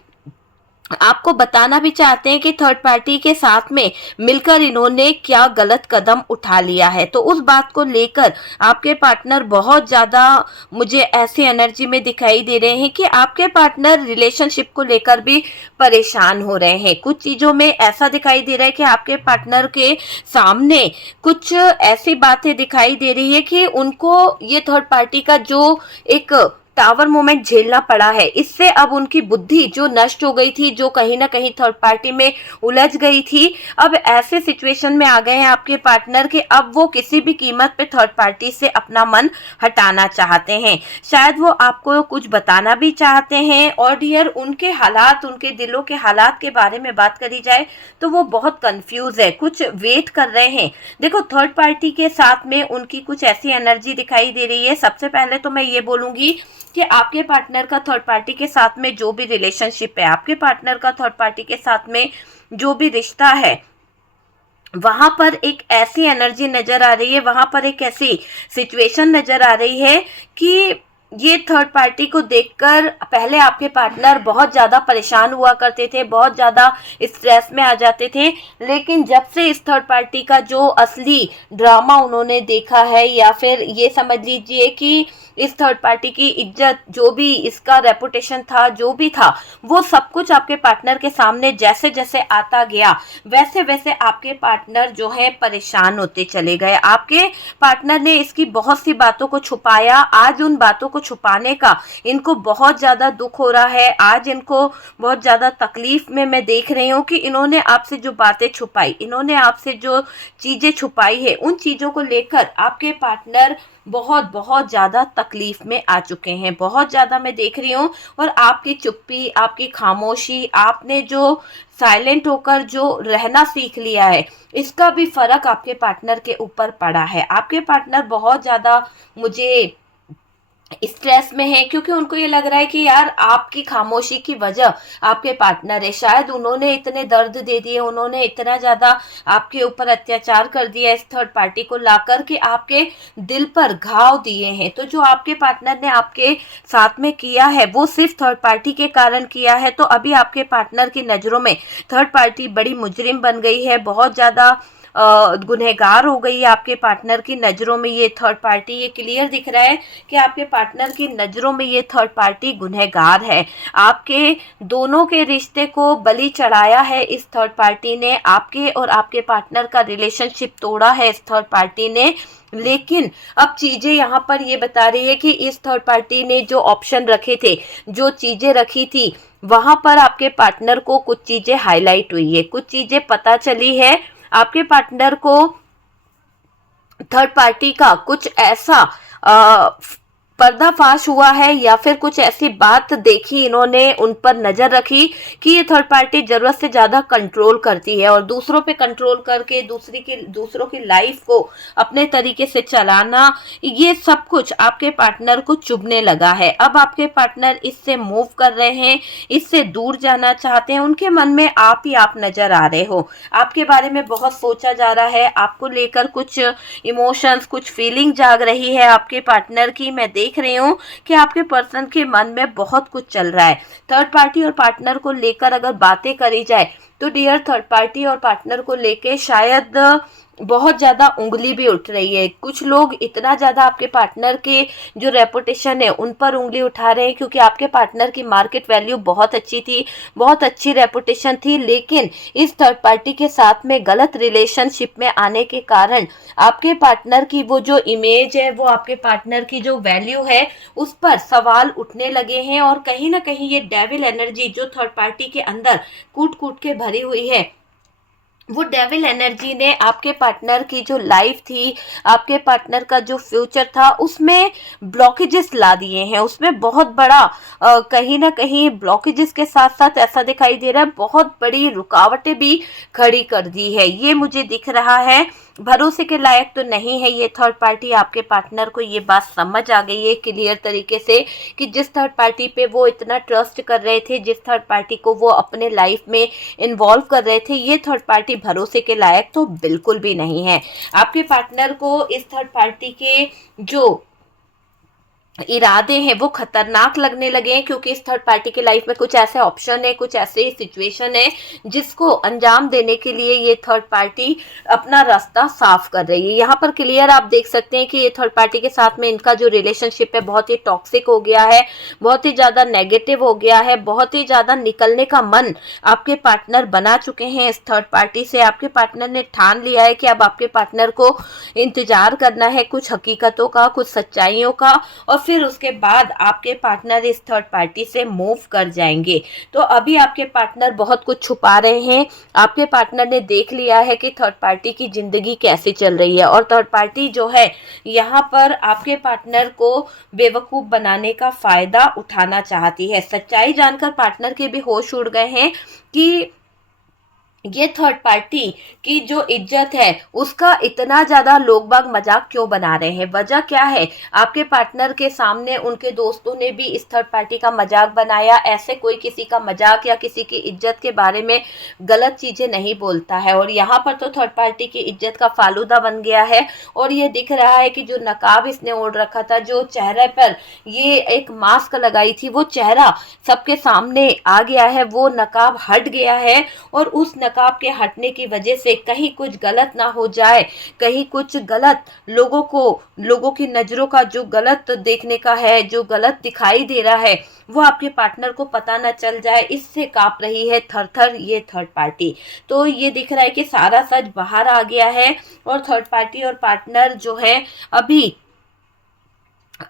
आपको बताना भी चाहते हैं कि थर्ड पार्टी के साथ में मिलकर इन्होंने क्या गलत कदम उठा लिया है। तो उस बात को लेकर आपके पार्टनर बहुत ज्यादा मुझे ऐसी एनर्जी में दिखाई दे रहे हैं कि आपके पार्टनर रिलेशनशिप को लेकर भी परेशान हो रहे हैं। कुछ चीजों में ऐसा दिखाई दे रहा है कि आपके पार्टनर के सामने कुछ ऐसी बातें दिखाई दे रही है कि उनको ये थर्ड पार्टी का जो एक टावर मोमेंट झेलना पड़ा है। इससे अब उनकी बुद्धि जो नष्ट हो गई थी, जो कहीं ना कहीं थर्ड पार्टी में उलझ गई थी, अब ऐसे सिचुएशन में आ गए हैं आपके पार्टनर के अब वो किसी भी कीमत पे थर्ड पार्टी से अपना मन हटाना चाहते हैं। शायद वो आपको कुछ बताना भी चाहते हैं। और डियर, उनके हालात, उनके दिलों के हालात के बारे में बात करी जाए तो वो बहुत कंफ्यूज है, कुछ वेट कर रहे हैं। देखो, थर्ड पार्टी के साथ में उनकी कुछ ऐसी एनर्जी दिखाई दे रही है। सबसे पहले तो मैं ये बोलूंगी कि आपके पार्टनर का थर्ड पार्टी के साथ में जो भी रिलेशनशिप है, आपके पार्टनर का थर्ड पार्टी के साथ में जो भी रिश्ता है, वहां पर एक ऐसी एनर्जी नजर आ रही है, वहां पर एक ऐसी सिचुएशन नजर आ रही है कि ये थर्ड पार्टी को देखकर पहले आपके पार्टनर बहुत ज़्यादा परेशान हुआ करते थे, बहुत ज़्यादा स्ट्रेस में आ जाते थे। लेकिन जब से इस थर्ड पार्टी का जो असली ड्रामा उन्होंने देखा है, या फिर ये समझ लीजिए कि इस थर्ड पार्टी की इज्जत, जो भी इसका रेपुटेशन था, जो भी था, वो सब कुछ आपके पार्टनर के सामने जैसे जैसे आता गया, वैसे वैसे आपके पार्टनर जो है परेशान होते चले गए। आपके पार्टनर ने इसकी बहुत सी बातों को छुपाया। आज उन बातों को छुपाने का इनको बहुत ज़्यादा दुख हो रहा है। आज इनको बहुत ज़्यादा तकलीफ में मैं देख रही हूँ कि इन्होंने आपसे जो बातें छुपाई, इन्होंने आपसे जो चीज़ें छुपाई है, उन चीज़ों को लेकर आपके पार्टनर बहुत बहुत ज़्यादा तकलीफ में आ चुके हैं। बहुत ज़्यादा मैं देख रही हूँ। और आपकी चुप्पी, आपकी खामोशी, आपने जो साइलेंट होकर जो रहना सीख लिया है, इसका भी फर्क आपके पार्टनर के ऊपर पड़ा है। आपके पार्टनर बहुत ज़्यादा मुझे स्ट्रेस में है, क्योंकि उनको ये लग रहा है कि यार आपकी खामोशी की वजह आपके पार्टनर है। शायद उन्होंने इतने दर्द दे दिए, उन्होंने इतना ज़्यादा आपके ऊपर अत्याचार कर दिया इस थर्ड पार्टी को लाकर के आपके दिल पर घाव दिए हैं। तो जो आपके पार्टनर ने आपके साथ में किया है, वो सिर्फ थर्ड पार्टी के कारण किया है। तो अभी आपके पार्टनर की नज़रों में थर्ड पार्टी बड़ी मुजरिम बन गई है, बहुत ज़्यादा गुनहगार हो गई है आपके पार्टनर की नज़रों में ये थर्ड पार्टी। ये क्लियर दिख रहा है कि आपके पार्टनर की नज़रों में ये थर्ड पार्टी गुनहगार है। आपके दोनों के रिश्ते को बलि चढ़ाया है इस थर्ड पार्टी ने, आपके और आपके पार्टनर का रिलेशनशिप तोड़ा है इस थर्ड पार्टी ने। लेकिन अब चीज़ें यहाँ पर ये बता रही है कि इस थर्ड पार्टी ने जो ऑप्शन रखे थे, जो चीज़ें रखी थी, वहाँ पर आपके पार्टनर को कुछ चीज़ें हाईलाइट हुई है, कुछ चीज़ें पता चली है। आपके पार्टनर को थर्ड पार्टी का कुछ ऐसा पर्दाफाश हुआ है, या फिर कुछ ऐसी बात देखी, इन्होंने उन पर नजर रखी कि ये थर्ड पार्टी जरूरत से ज्यादा कंट्रोल करती है, और दूसरों पे कंट्रोल करके दूसरों की लाइफ को अपने तरीके से चलाना, ये सब कुछ आपके पार्टनर को चुभने लगा है। अब आपके पार्टनर इससे मूव कर रहे हैं, इससे दूर जाना चाहते हैं। उनके मन में आप ही आप नजर आ रहे हो, आपके बारे में बहुत सोचा जा रहा है, आपको लेकर कुछ इमोशंस, कुछ फीलिंग जाग रही है आपके पार्टनर की। मैं देख रही हूँ कि आपके पर्सन के मन में बहुत कुछ चल रहा है। थर्ड पार्टी और पार्टनर को लेकर अगर बातें करी जाए तो डियर, थर्ड पार्टी और पार्टनर को लेकर शायद बहुत ज़्यादा उंगली भी उठ रही है। कुछ लोग इतना ज़्यादा आपके पार्टनर के जो रेपुटेशन है उन पर उंगली उठा रहे हैं, क्योंकि आपके पार्टनर की मार्केट वैल्यू बहुत अच्छी थी, बहुत अच्छी रेपुटेशन थी। लेकिन इस थर्ड पार्टी के साथ में गलत रिलेशनशिप में आने के कारण आपके पार्टनर की वो जो इमेज है, वो आपके पार्टनर की जो वैल्यू है, उस पर सवाल उठने लगे हैं। और कहीं ना कहीं ये डेविल एनर्जी जो थर्ड पार्टी के अंदर कूट कूट के भरी हुई है, वो डेविल एनर्जी ने आपके पार्टनर की जो लाइफ थी, आपके पार्टनर का जो फ्यूचर था, उसमें ब्लॉकेजेस ला दिए हैं। उसमें बहुत बड़ा कहीं ना कहीं ब्लॉकेजेस के साथ साथ ऐसा दिखाई दे रहा है बहुत बड़ी रुकावटें भी खड़ी कर दी है, ये मुझे दिख रहा है। भरोसे के लायक तो नहीं है ये थर्ड पार्टी। आपके पार्टनर को ये बात समझ आ गई है क्लियर तरीके से कि जिस थर्ड पार्टी पे वो इतना ट्रस्ट कर रहे थे, जिस थर्ड पार्टी को वो अपने लाइफ में इन्वॉल्व कर रहे थे, ये थर्ड पार्टी भरोसे के लायक तो बिल्कुल भी नहीं है। आपके पार्टनर को इस थर्ड पार्टी के जो इरादे हैं वो खतरनाक लगने लगे हैं, क्योंकि इस थर्ड पार्टी की लाइफ में कुछ ऐसे ऑप्शन है, कुछ ऐसे सिचुएशन है जिसको अंजाम देने के लिए ये थर्ड पार्टी अपना रास्ता साफ कर रही है। यहाँ पर क्लियर आप देख सकते हैं कि ये थर्ड पार्टी के साथ में इनका जो रिलेशनशिप है बहुत ही टॉक्सिक हो गया है, बहुत ही ज़्यादा नेगेटिव हो गया है, बहुत ही ज़्यादा निकलने का मन आपके पार्टनर बना चुके हैं इस थर्ड पार्टी से। आपके पार्टनर ने ठान लिया है कि अब आपके पार्टनर को इंतजार करना है कुछ हकीकतों का, कुछ सच्चाइयों का, और फिर उसके बाद आपके पार्टनर इस थर्ड पार्टी से मूव कर जाएंगे। तो अभी आपके पार्टनर बहुत कुछ छुपा रहे हैं। आपके पार्टनर ने देख लिया है कि थर्ड पार्टी की जिंदगी कैसे चल रही है, और थर्ड पार्टी जो है यहाँ पर आपके पार्टनर को बेवकूफ बनाने का फायदा उठाना चाहती है। सच्चाई जानकर पार्टनर के भी होश उड़ गए हैं कि ये थर्ड पार्टी की जो इज्जत है उसका इतना ज्यादा लोग बाग मजाक क्यों बना रहे हैं, वजह क्या है। आपके पार्टनर के सामने उनके दोस्तों ने भी इस थर्ड पार्टी का मजाक बनाया। ऐसे कोई किसी का मजाक या किसी की इज्जत के बारे में गलत चीजें नहीं बोलता है, और यहाँ पर तो थर्ड पार्टी की इज्जत का फालूदा बन गया है। और ये दिख रहा है कि जो नकाब इसने ओढ़ रखा था, जो चेहरे पर ये एक मास्क लगाई थी, वो चेहरा सबके सामने आ गया है, वो नकाब हट गया है। और उस नकाब के हटने की वजह से कहीं कुछ गलत ना हो जाए, कहीं कुछ गलत लोगों की नजरों का जो गलत देखने का है, जो गलत दिखाई दे रहा है, वो आपके पार्टनर को पता न चल जाए, इससे कांप रही है थर थर ये थर्ड पार्टी। तो ये दिख रहा है कि सारा सच बाहर आ गया है, और थर्ड पार्टी और पार्टनर जो है अभी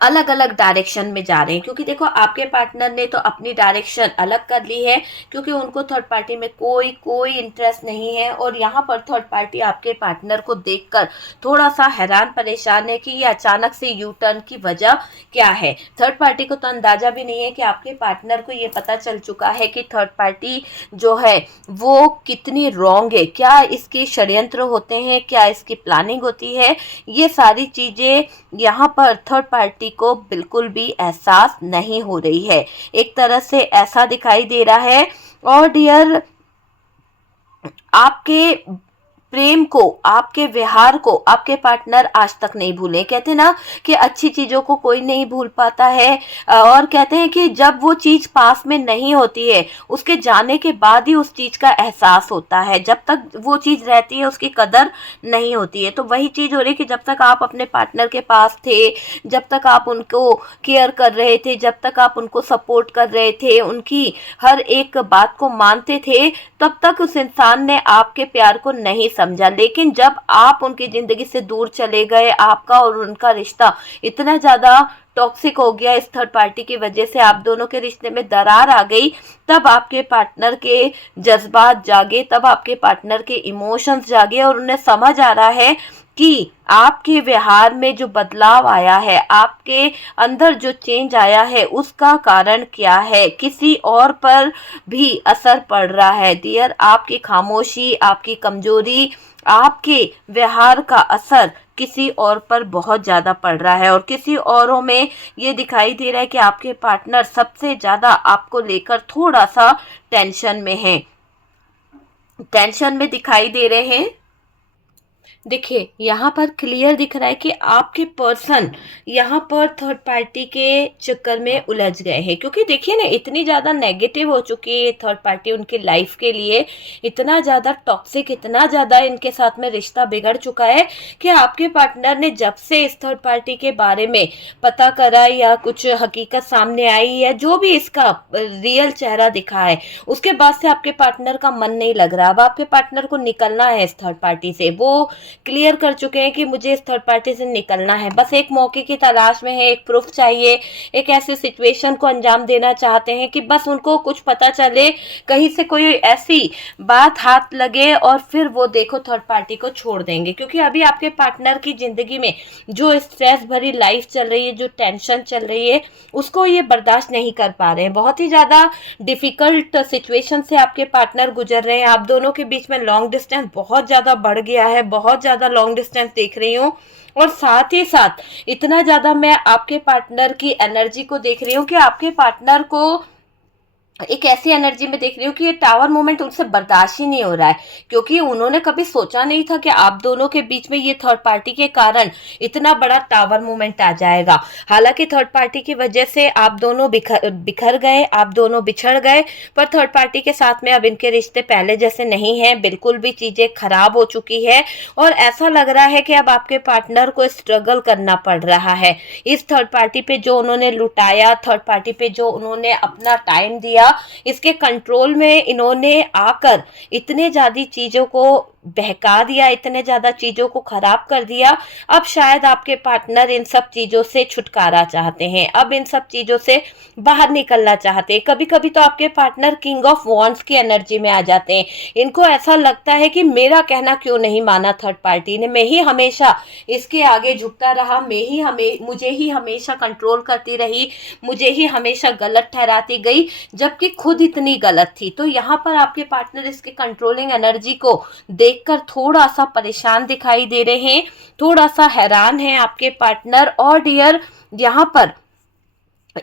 अलग अलग डायरेक्शन में जा रहे हैं। क्योंकि देखो, आपके पार्टनर ने तो अपनी डायरेक्शन अलग कर ली है, क्योंकि उनको थर्ड पार्टी में कोई इंटरेस्ट नहीं है। और यहाँ पर थर्ड पार्टी आपके पार्टनर को देखकर थोड़ा सा हैरान परेशान है कि ये अचानक से यू टर्न की वजह क्या है। थर्ड पार्टी को तो अंदाजा भी नहीं है कि आपके पार्टनर को ये पता चल चुका है कि थर्ड पार्टी जो है वो कितनी रॉन्ग है, क्या इसके षड्यंत्र होते हैं, क्या इसकी प्लानिंग होती है। ये सारी चीजें यहाँ पर थर्ड पार्टी को बिल्कुल भी एहसास नहीं हो रही है। एक तरह से ऐसा दिखाई दे रहा है। और डियर, आपके प्रेम को, आपके व्यवहार को आपके पार्टनर आज तक नहीं भूले। कहते ना कि अच्छी चीजों को कोई नहीं भूल पाता है, और कहते हैं कि जब वो चीज पास में नहीं होती है, उसके जाने के बाद ही उस चीज का एहसास होता है। जब तक वो चीज रहती है उसकी कदर नहीं होती है। तो वही चीज हो रही है कि जब तक आप अपने पार्टनर के पास थे, जब तक आप उनको केयर कर रहे थे, जब तक आप उनको सपोर्ट कर रहे थे, उनकी हर एक बात को मानते थे, तब तक उस इंसान ने आपके प्यार को नहीं समझा। लेकिन जब आप उनकी जिंदगी से दूर चले गए, आपका और उनका रिश्ता इतना ज्यादा टॉक्सिक हो गया इस थर्ड पार्टी की वजह से, आप दोनों के रिश्ते में दरार आ गई, तब आपके पार्टनर के जज्बात जागे, तब आपके पार्टनर के इमोशंस जागे, और उन्हें समझ आ रहा है कि आपके व्यवहार में जो बदलाव आया है, आपके अंदर जो चेंज आया है, उसका कारण क्या है। किसी और पर भी असर पड़ रहा है डियर। आपकी खामोशी, आपकी कमजोरी, आपके व्यवहार का असर किसी और पर बहुत ज्यादा पड़ रहा है। और किसी औरों में ये दिखाई दे रहा है कि आपके पार्टनर सबसे ज्यादा आपको लेकर थोड़ा सा टेंशन में है, टेंशन में दिखाई दे रहे हैं। देखिए, यहाँ पर क्लियर दिख रहा है कि आपके पर्सन यहाँ पर थर्ड पार्टी के चक्कर में उलझ गए हैं। क्योंकि देखिए ना, इतनी ज़्यादा नेगेटिव हो चुकी है थर्ड पार्टी उनकी लाइफ के लिए, इतना ज़्यादा टॉक्सिक, इतना ज़्यादा इनके साथ में रिश्ता बिगड़ चुका है कि आपके पार्टनर ने जब से इस थर्ड पार्टी के बारे में पता करा, या कुछ हकीकत सामने आई, या जो भी इसका रियल चेहरा दिखा है, उसके बाद से आपके पार्टनर का मन नहीं लग रहा। अब आपके पार्टनर को निकलना है इस थर्ड पार्टी से। वो क्लियर कर चुके हैं कि मुझे इस थर्ड पार्टी से निकलना है, बस एक मौके की तलाश में है, एक प्रूफ चाहिए, एक ऐसे सिचुएशन को अंजाम देना चाहते हैं कि बस उनको कुछ पता चले, कहीं से कोई ऐसी बात हाथ लगे, और फिर वो देखो थर्ड पार्टी को छोड़ देंगे। क्योंकि अभी आपके पार्टनर की जिंदगी में जो स्ट्रेस भरी लाइफ चल रही है, जो टेंशन चल रही है, उसको ये बर्दाश्त नहीं कर पा रहे हैं। बहुत ही ज्यादा डिफिकल्ट सिचुएशन से आपके पार्टनर गुजर रहे हैं। आप दोनों के बीच में लॉन्ग डिस्टेंस बहुत ज्यादा बढ़ गया है, बहुत ज्यादा लॉन्ग डिस्टेंस देख रही हूँ। और साथ ही साथ इतना ज्यादा मैं आपके पार्टनर की एनर्जी को देख रही हूँ कि आपके पार्टनर को एक ऐसी एनर्जी में देख रही हूँ कि ये टावर मोमेंट उनसे बर्दाश्त ही नहीं हो रहा है। क्योंकि उन्होंने कभी सोचा नहीं था कि आप दोनों के बीच में ये थर्ड पार्टी के कारण इतना बड़ा टावर मोमेंट आ जाएगा। हालांकि थर्ड पार्टी की वजह से आप दोनों बिखर गए, आप दोनों बिछड़ गए, पर थर्ड पार्टी के साथ में अब इनके रिश्ते पहले जैसे नहीं है, बिल्कुल भी चीजें खराब हो चुकी है। और ऐसा लग रहा है कि अब आपके पार्टनर को स्ट्रगल करना पड़ रहा है। इस थर्ड पार्टी पे जो उन्होंने लुटाया, थर्ड पार्टी पे जो उन्होंने अपना टाइम दिया, इसके कंट्रोल में इन्होंने आकर इतने ज्यादा चीजों को बहका दिया, इतने ज्यादा चीजों को खराब कर दिया। अब शायद आपके पार्टनर इन सब चीजों से छुटकारा चाहते हैं, अब इन सब चीजों से बाहर निकलना चाहते हैं। कभी कभी तो आपके पार्टनर किंग ऑफ वॉन्ड्स की एनर्जी में आ जाते हैं। इनको ऐसा लगता है कि मेरा कहना क्यों नहीं माना थर्ड पार्टी ने, मैं ही हमेशा इसके आगे झुकता रहा, मुझे ही हमेशा कंट्रोल करती रही, मुझे ही हमेशा गलत ठहराती गई, जबकि खुद इतनी गलत थी। तो यहाँ पर आपके पार्टनर इसके कंट्रोलिंग एनर्जी को देखकर थोड़ा सा परेशान दिखाई दे रहे हैं, थोड़ा सा हैरान है आपके पार्टनर। और डियर, यहाँ पर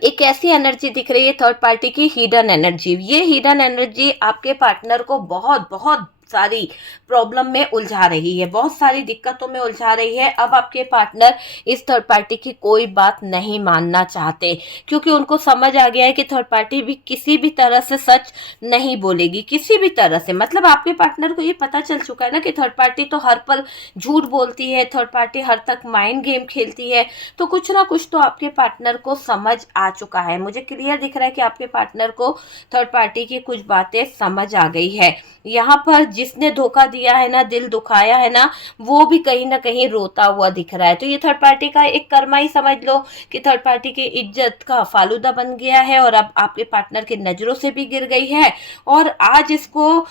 एक ऐसी एनर्जी दिख रही है थर्ड पार्टी की, हिडन एनर्जी। ये हिडन एनर्जी आपके पार्टनर को बहुत बहुत सारी प्रॉब्लम में उलझा रही है, बहुत सारी दिक्कतों में उलझा रही है। अब आपके पार्टनर इस थर्ड पार्टी की कोई बात नहीं मानना चाहते, क्योंकि उनको समझ आ गया है कि थर्ड पार्टी भी किसी भी तरह से सच नहीं बोलेगी, किसी भी तरह से। मतलब आपके पार्टनर को ये पता चल चुका है ना कि थर्ड पार्टी तो हर पल झूठ बोलती है, थर्ड पार्टी हर तक माइंड गेम खेलती है। तो कुछ ना कुछ तो आपके पार्टनर को समझ आ चुका है। मुझे क्लियर दिख रहा है कि आपके पार्टनर को थर्ड पार्टी की कुछ बातें समझ आ गई है। यहाँ पर जिसने धोखा दिया है ना, दिल दुखाया है ना, वो भी कहीं ना कहीं रोता हुआ दिख रहा है। तो ये थर्ड पार्टी का एक कर्मा ही समझ लो कि थर्ड पार्टी की इज्जत का फालूदा बन गया है और अब आपके पार्टनर की नजरों से भी गिर गई है। और आज इसको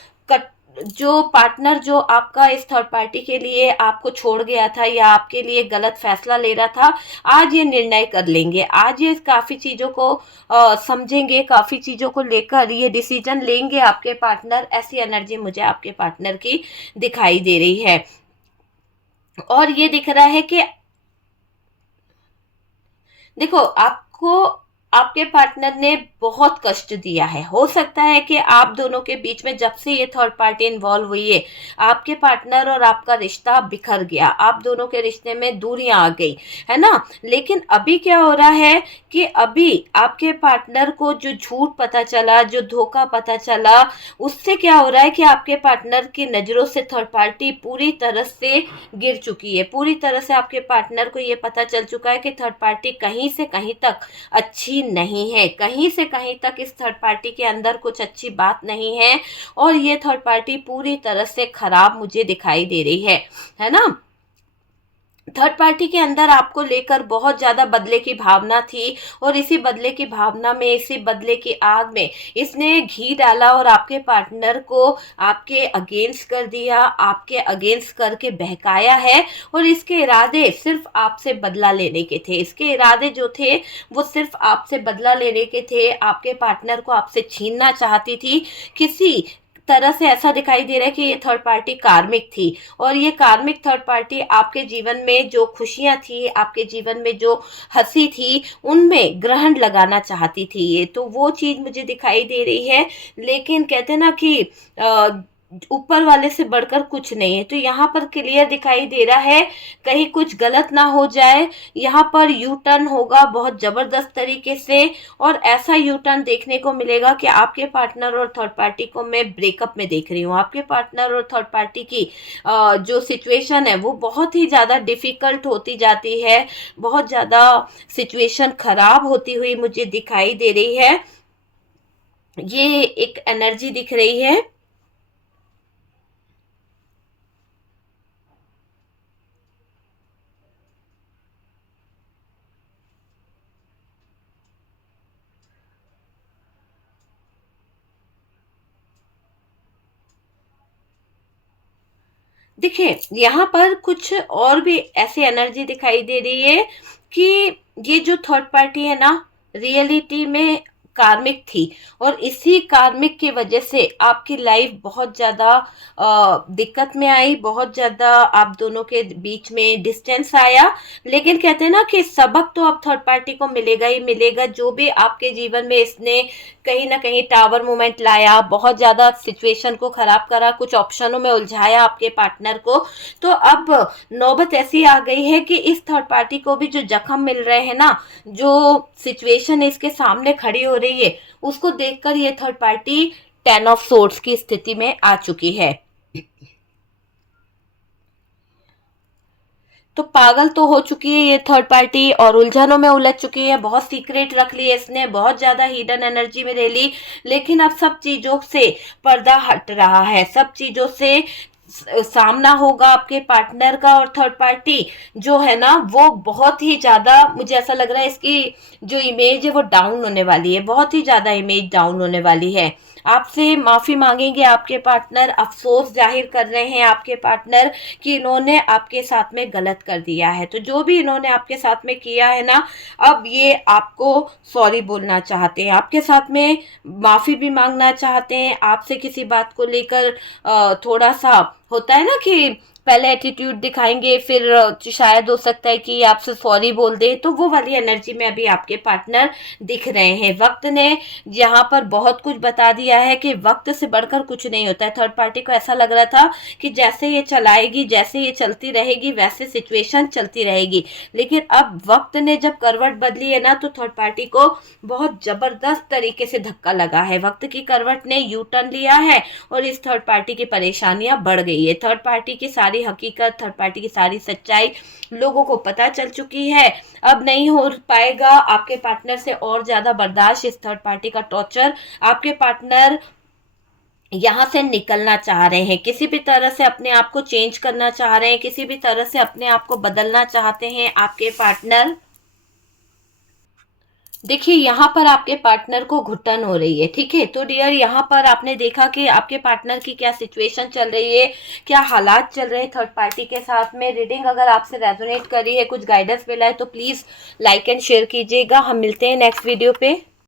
जो पार्टनर जो आपका इस थर्ड पार्टी के लिए आपको छोड़ गया था या आपके लिए गलत फैसला ले रहा था, आज ये निर्णय कर लेंगे, आज ये काफी चीजों को समझेंगे, काफी चीजों को लेकर ये डिसीजन लेंगे आपके पार्टनर। ऐसी एनर्जी मुझे आपके पार्टनर की दिखाई दे रही है। और ये दिख रहा है कि देखो, आपको आपके पार्टनर ने बहुत कष्ट दिया है। हो सकता है कि आप दोनों के बीच में जब से ये थर्ड पार्टी इन्वॉल्व हुई है, आपके पार्टनर और आपका रिश्ता बिखर गया, आप दोनों के रिश्ते में दूरियां आ गई, है ना। लेकिन अभी क्या हो रहा है कि अभी आपके पार्टनर को जो झूठ पता चला, जो धोखा पता चला, उससे क्या हो रहा है कि आपके पार्टनर की नजरों से थर्ड पार्टी पूरी तरह से गिर चुकी है। पूरी तरह से आपके पार्टनर को ये पता चल चुका है कि थर्ड पार्टी कहीं से कहीं तक अच्छी नहीं है, कहीं से कहीं तक इस थर्ड पार्टी के अंदर कुछ अच्छी बात नहीं है। और ये थर्ड पार्टी पूरी तरह से खराब मुझे दिखाई दे रही है ना। थर्ड पार्टी के अंदर आपको लेकर बहुत ज्यादा बदले की भावना थी, और इसी बदले की भावना में, इसी बदले की आग में इसने घी डाला और आपके पार्टनर को आपके अगेंस्ट कर दिया, आपके अगेंस्ट करके बहकाया है। और इसके इरादे सिर्फ आपसे बदला लेने के थे, इसके इरादे जो थे वो सिर्फ आपसे बदला लेने के थे। आपके पार्टनर को आपसे छीनना चाहती थी। किसी तरह से ऐसा दिखाई दे रहा है कि ये थर्ड पार्टी कार्मिक थी, और ये कार्मिक थर्ड पार्टी आपके जीवन में जो खुशियां थी, आपके जीवन में जो हंसी थी, उनमें ग्रहण लगाना चाहती थी ये। तो वो चीज मुझे दिखाई दे रही है। लेकिन कहते हैं ना कि ऊपर वाले से बढ़कर कुछ नहीं है। तो यहाँ पर क्लियर दिखाई दे रहा है कहीं कुछ गलत ना हो जाए। यहाँ पर यू टर्न होगा बहुत जबरदस्त तरीके से, और ऐसा यू टर्न देखने को मिलेगा कि आपके पार्टनर और थर्ड पार्टी को मैं ब्रेकअप में देख रही हूँ। आपके पार्टनर और थर्ड पार्टी की जो सिचुएशन है वो बहुत ही ज़्यादा डिफिकल्ट होती जाती है, बहुत ज़्यादा सिचुएशन खराब होती हुई मुझे दिखाई दे रही है। ये एक एनर्जी दिख रही है। देखिए, यहाँ पर कुछ और भी ऐसी एनर्जी दिखाई दे रही है कि ये जो थर्ड पार्टी है ना, रियलिटी में कार्मिक थी, और इसी कार्मिक की वजह से आपकी लाइफ बहुत ज़्यादा दिक्कत में आई, बहुत ज़्यादा आप दोनों के बीच में डिस्टेंस आया। लेकिन कहते हैं ना कि सबक तो अब थर्ड पार्टी को मिलेगा ही मिलेगा। जो भी आपके जीवन में इसने कहीं ना कहीं टावर मोमेंट लाया, बहुत ज़्यादा सिचुएशन को खराब करा, कुछ ऑप्शनों में उलझाया आपके पार्टनर को, तो अब नौबत ऐसी आ गई है कि इस थर्ड पार्टी को भी जो जख्म मिल रहे हैं ना, जो सिचुएशन इसके सामने खड़ी हो रही है, उसको देखकर ये थर्ड पार्टी 10 ऑफ सोर्ड्स की स्थिति में आ चुकी है। तो पागल तो हो चुकी है ये थर्ड पार्टी, और उलझनों में उलझ चुकी है। बहुत सीक्रेट रख ली है इसने, बहुत ज्यादा हिडन एनर्जी में रह ली। लेकिन अब सब चीजों से पर्दा हट रहा है, सब चीजों से सामना होगा आपके पार्टनर का, और थर्ड पार्टी जो है ना वो बहुत ही ज्यादा, मुझे ऐसा लग रहा है इसकी जो इमेज है वो डाउन होने वाली है, बहुत ही ज्यादा इमेज डाउन होने वाली है। आपसे माफी मांगेंगे आपके पार्टनर, अफसोस जाहिर कर रहे हैं आपके पार्टनर कि इन्होंने आपके साथ में गलत कर दिया है। तो जो भी इन्होंने आपके साथ में किया है ना, अब ये आपको सॉरी बोलना चाहते हैं, आपके साथ में माफी भी मांगना चाहते हैं, आपसे किसी बात को लेकर थोड़ा सा होता है ना कि पहले एटीट्यूड दिखाएंगे, फिर शायद हो सकता है कि आपसे सॉरी बोल दे, तो वो वाली एनर्जी में अभी आपके पार्टनर दिख रहे हैं। वक्त ने यहाँ पर बहुत कुछ बता दिया है कि वक्त से बढ़कर कुछ नहीं होता है। थर्ड पार्टी को ऐसा लग रहा था कि जैसे ये चलाएगी, जैसे ये चलती रहेगी, वैसे सिचुएशन चलती रहेगी, लेकिन अब वक्त ने जब करवट बदली है ना, तो थर्ड पार्टी को बहुत जबरदस्त तरीके से धक्का लगा है। वक्त की करवट ने यू टर्न लिया है और इस थर्ड पार्टी की परेशानियां बढ़ गई है। थर्ड पार्टी की सारी हकीकत, थर्ड पार्टी की सारी सच्चाई लोगों को पता चल चुकी है। अब नहीं हो पाएगा आपके पार्टनर से और ज्यादा बर्दाश्त इस थर्ड पार्टी का टॉर्चर। आपके पार्टनर यहाँ से निकलना चाह रहे हैं, किसी भी तरह से अपने आप को चेंज करना चाह रहे हैं, किसी भी तरह से अपने आप को बदलना चाहते हैं आपके पार्टनर। देखिए यहाँ पर आपके पार्टनर को घुटन हो रही है, ठीक है। तो डियर यहाँ पर आपने देखा कि आपके पार्टनर की क्या सिचुएशन चल रही है, क्या हालात चल रहे हैं थर्ड पार्टी के साथ में। रीडिंग अगर आपसे रेजोनेट करी है, कुछ गाइडेंस मिला है, तो प्लीज़ लाइक एंड शेयर कीजिएगा। हम मिलते हैं नेक्स्ट वीडियो पे।